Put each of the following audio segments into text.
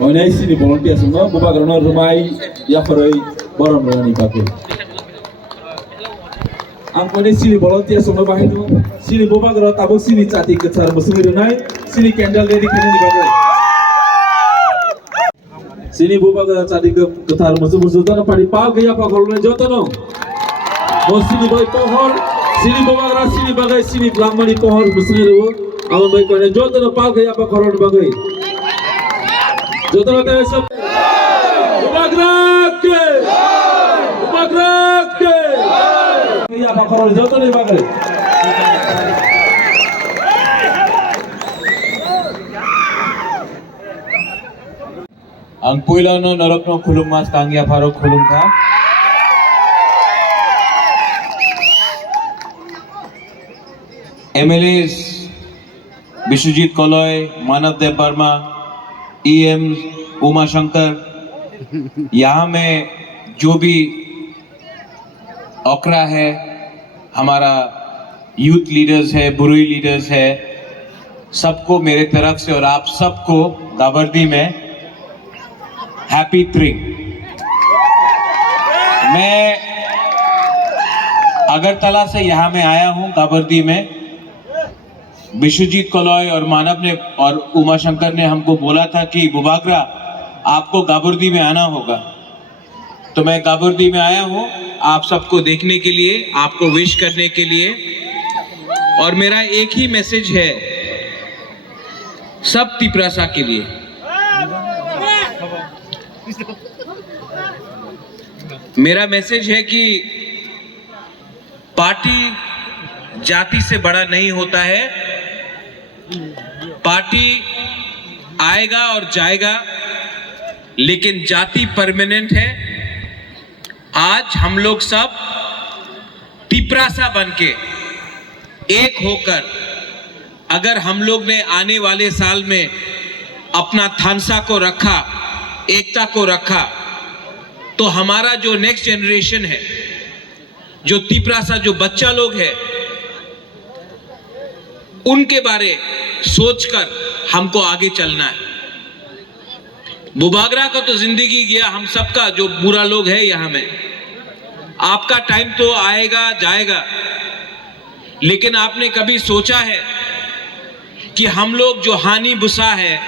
Onai sini volunteer semua, buka kerana rumai ya peroi borom rani pakai. Angkone sini volunteer semua pakai tu, sini buka kerana tabuk sini cati kecar musim runai, sini candle ready kena dipakai. Sini buka kerana cati kecar musim tu na padi pau gaya apa kalau na jauh no. Bos sini boy pohor, sini buka kerana sini bagai sini lamani pohor musim itu, awal boy kau na jauh na pau gaya apa kalau na bagai. Jodoh kita सब umagrake ये आप करो जोतो नहीं Bagre ang puila no narok no khulum mas kangya pharo khulum tha MLAs Bishwajit Koloy Manav Dev Barma EM Uma Shankar यहाँ में जो भी ओकरा है हमारा यूथ लीडर्स है बुरुई लीडर्स है सबको मेरे तरफ से और आप सबको गाबर्दी में हैप्पी त्रिंग। मैं अगरतला से यहाँ में आया हूँ गाबर्दी में। विश्वजीत कलॉय और मानव ने और उमा शंकर ने हमको बोला था कि बुबागरा आपको गाबर्दी में आना होगा, तो मैं गाबर्दी में आया हूँ आप सबको देखने के लिए, आपको विश करने के लिए। और मेरा एक ही मैसेज है सब तिपरासा के लिए, मेरा मैसेज है कि पार्टी जाति से बड़ा नहीं होता है, पार्टी आएगा और जाएगा लेकिन जाति परमानेंट है। आज हम लोग सब तिपरासा बनके एक होकर अगर हम लोग ने आने वाले साल में अपना थानसा को रखा, एकता को रखा, तो हमारा जो नेक्स्ट जनरेशन है, जो तिपरासा जो बच्चा लोग है, उनके बारे सोचकर हमको आगे चलना है। बुबागरा का तो जिंदगी गया, हम सबका जो बुरा लोग है यहाँ में, आपका टाइम तो आएगा जाएगा, लेकिन आपने कभी सोचा है कि हम लोग जो हानि बुसा है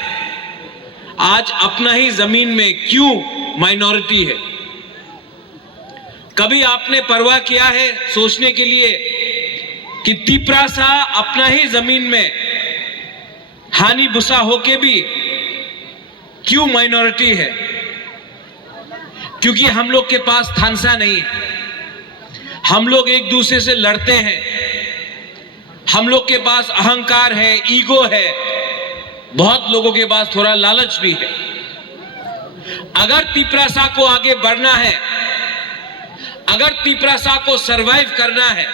आज अपना ही जमीन में क्यों माइनॉरिटी है? कभी आपने परवाह किया है सोचने के लिए कि तिपरासा अपना ही जमीन में हानि बुसा होके भी क्यों माइनॉरिटी है? क्योंकि हम लोग के पास थानसा नहीं है, हम लोग एक दूसरे से लड़ते हैं, हम लोग के पास अहंकार है, ईगो है, बहुत लोगों के पास थोड़ा लालच भी है। अगर तिपरासा को आगे बढ़ना है, अगर तिपरासा को सरवाइव करना है,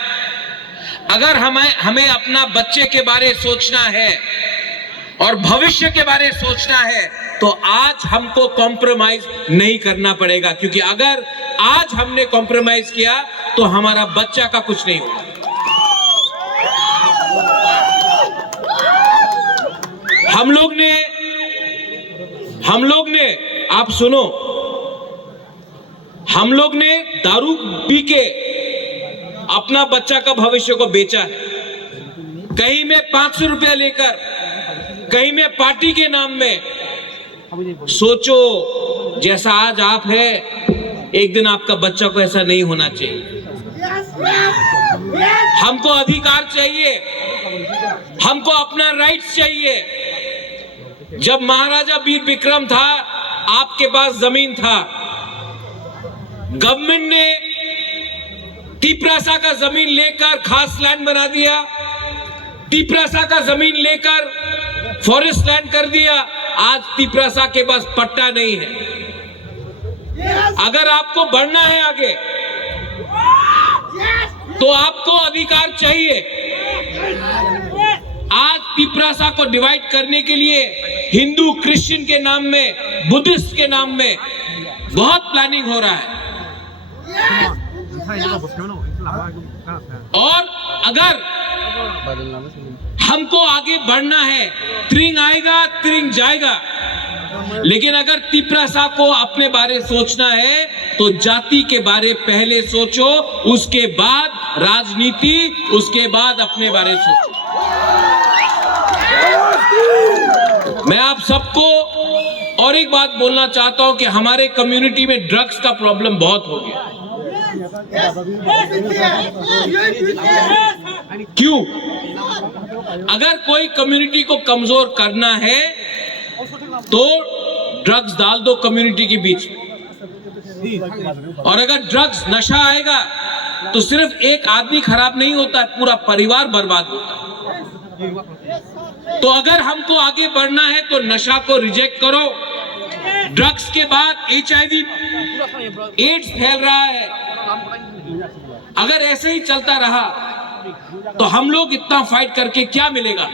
अगर हमें अपना बच्चे के बारे सोचना है और भविष्य के बारे सोचना है, तो आज हमको कॉम्प्रोमाइज नहीं करना पड़ेगा, क्योंकि अगर आज हमने कॉम्प्रोमाइज किया तो हमारा बच्चा का कुछ नहीं होगा। हम लोग ने आप सुनो, हम लोग ने दारू पी के अपना बच्चा का भविष्य को बेचा है। कहीं में 500 रुपया लेकर, कहीं में पार्टी के नाम में। सोचो, जैसा आज आप है, एक दिन आपका बच्चा को ऐसा नहीं होना चाहिए। हमको अधिकार चाहिए, हमको अपना राइट्स चाहिए। जब महाराजा वीर विक्रम था आपके पास जमीन था, गवर्नमेंट ने तिपरासा का जमीन लेकर खास लैंड बना दिया, तिपरासा का जमीन लेकर फॉरेस्ट लैंड कर दिया। आज तिपरासा के पास पट्टा नहीं है। अगर आपको बढ़ना है आगे तो आपको अधिकार चाहिए। आज तिपरासा को डिवाइड करने के लिए हिंदू क्रिश्चियन के नाम में, बुद्धिस्ट के नाम में बहुत प्लानिंग हो रहा है। और अगर हमको आगे बढ़ना है, त्रिंग आएगा त्रिंग जाएगा, लेकिन अगर तिपरासा को अपने बारे सोचना है तो जाति के बारे पहले सोचो, उसके बाद राजनीति, उसके बाद अपने बारे सोचो। मैं आप सबको और एक बात बोलना चाहता हूं कि हमारे कम्युनिटी में ड्रग्स का प्रॉब्लम बहुत हो गया। क्यों? अगर कोई कम्युनिटी को कमजोर करना है तो ड्रग्स डाल दो कम्युनिटी के बीच में। और अगर ड्रग्स, नशा आएगा तो सिर्फ एक आदमी खराब नहीं होता है, पूरा परिवार बर्बाद होता है। तो अगर हमको आगे बढ़ना है तो नशा को रिजेक्ट करो। ड्रग्स के बाद HIV, एड्स फैल रहा है। अगर ऐसे ही चलता रहा तो हम लोग इतना फाइट करके क्या मिलेगा?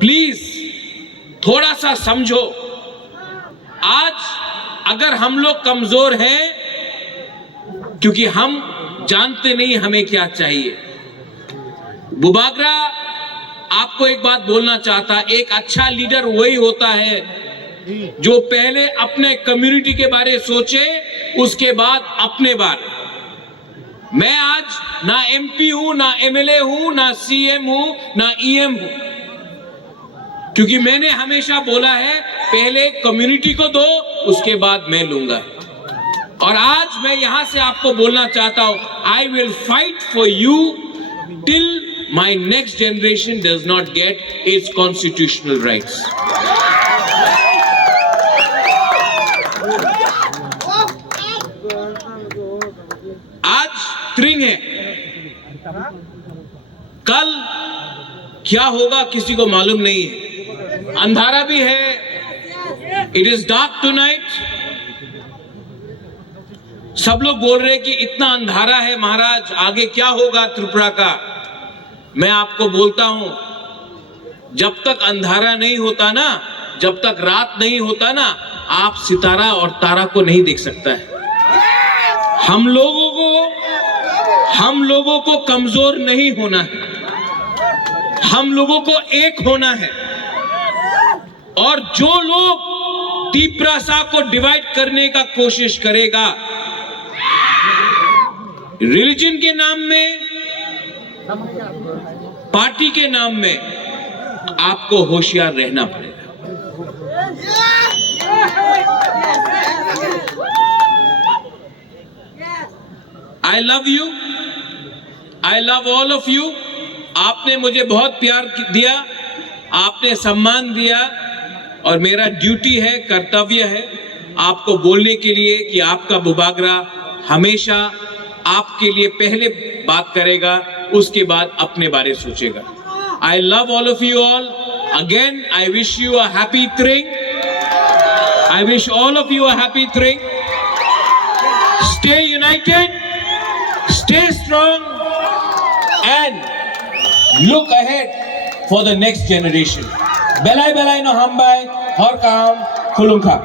प्लीज थोड़ा सा समझो। आज अगर हम लोग कमजोर हैं क्योंकि हम जानते नहीं हमें क्या चाहिए। बुबागरा आपको एक बात बोलना चाहता, एक अच्छा लीडर वही होता है जो पहले अपने कम्युनिटी के बारे सोचे, उसके बाद अपने बारे। मैं आज ना MP हूं, ना MLA हूं, ना CM हूं, ना EM हूं, क्योंकि मैंने हमेशा बोला है पहले कम्युनिटी को दो, उसके बाद मैं लूंगा। और आज मैं यहां से आपको बोलना चाहता हूं, I will fight for you till my next generation does not get its constitutional rights. आज त्रिंग है, कल क्या होगा किसी को मालूम नहीं है। अंधारा भी है, इट इज डार्क टुनाइट। सब लोग बोल रहे हैं कि इतना अंधारा है महाराज, आगे क्या होगा त्रिपुरा का। मैं आपको बोलता हूं, जब तक अंधारा नहीं होता ना, जब तक रात नहीं होता ना, आप सितारा और तारा को नहीं देख सकता है। हम लोगों को कमजोर नहीं होना है, हम लोगों को एक होना है। और जो लोग तिपरासा को डिवाइड करने का कोशिश करेगा रिलीजन के नाम में, पार्टी के नाम में, आपको होशियार रहना पड़ेगा। I love you, I love all of you. आपने मुझे बहुत प्यार दिया, आपने सम्मान दिया, और मेरा ड्यूटी है, कर्तव्य है आपको बोलने के लिए कि आपका बुबागरा हमेशा आपके लिए पहले बात करेगा, उसके बाद अपने बारे सोचेगा। I love all of you all. Again I wish you a happy त्रिंग। I wish all of you a happy त्रिंग। Stay united, stay strong and look ahead for the next generation. बेलाई बेलाई नो हम्बाई हर काम खुलुंखा।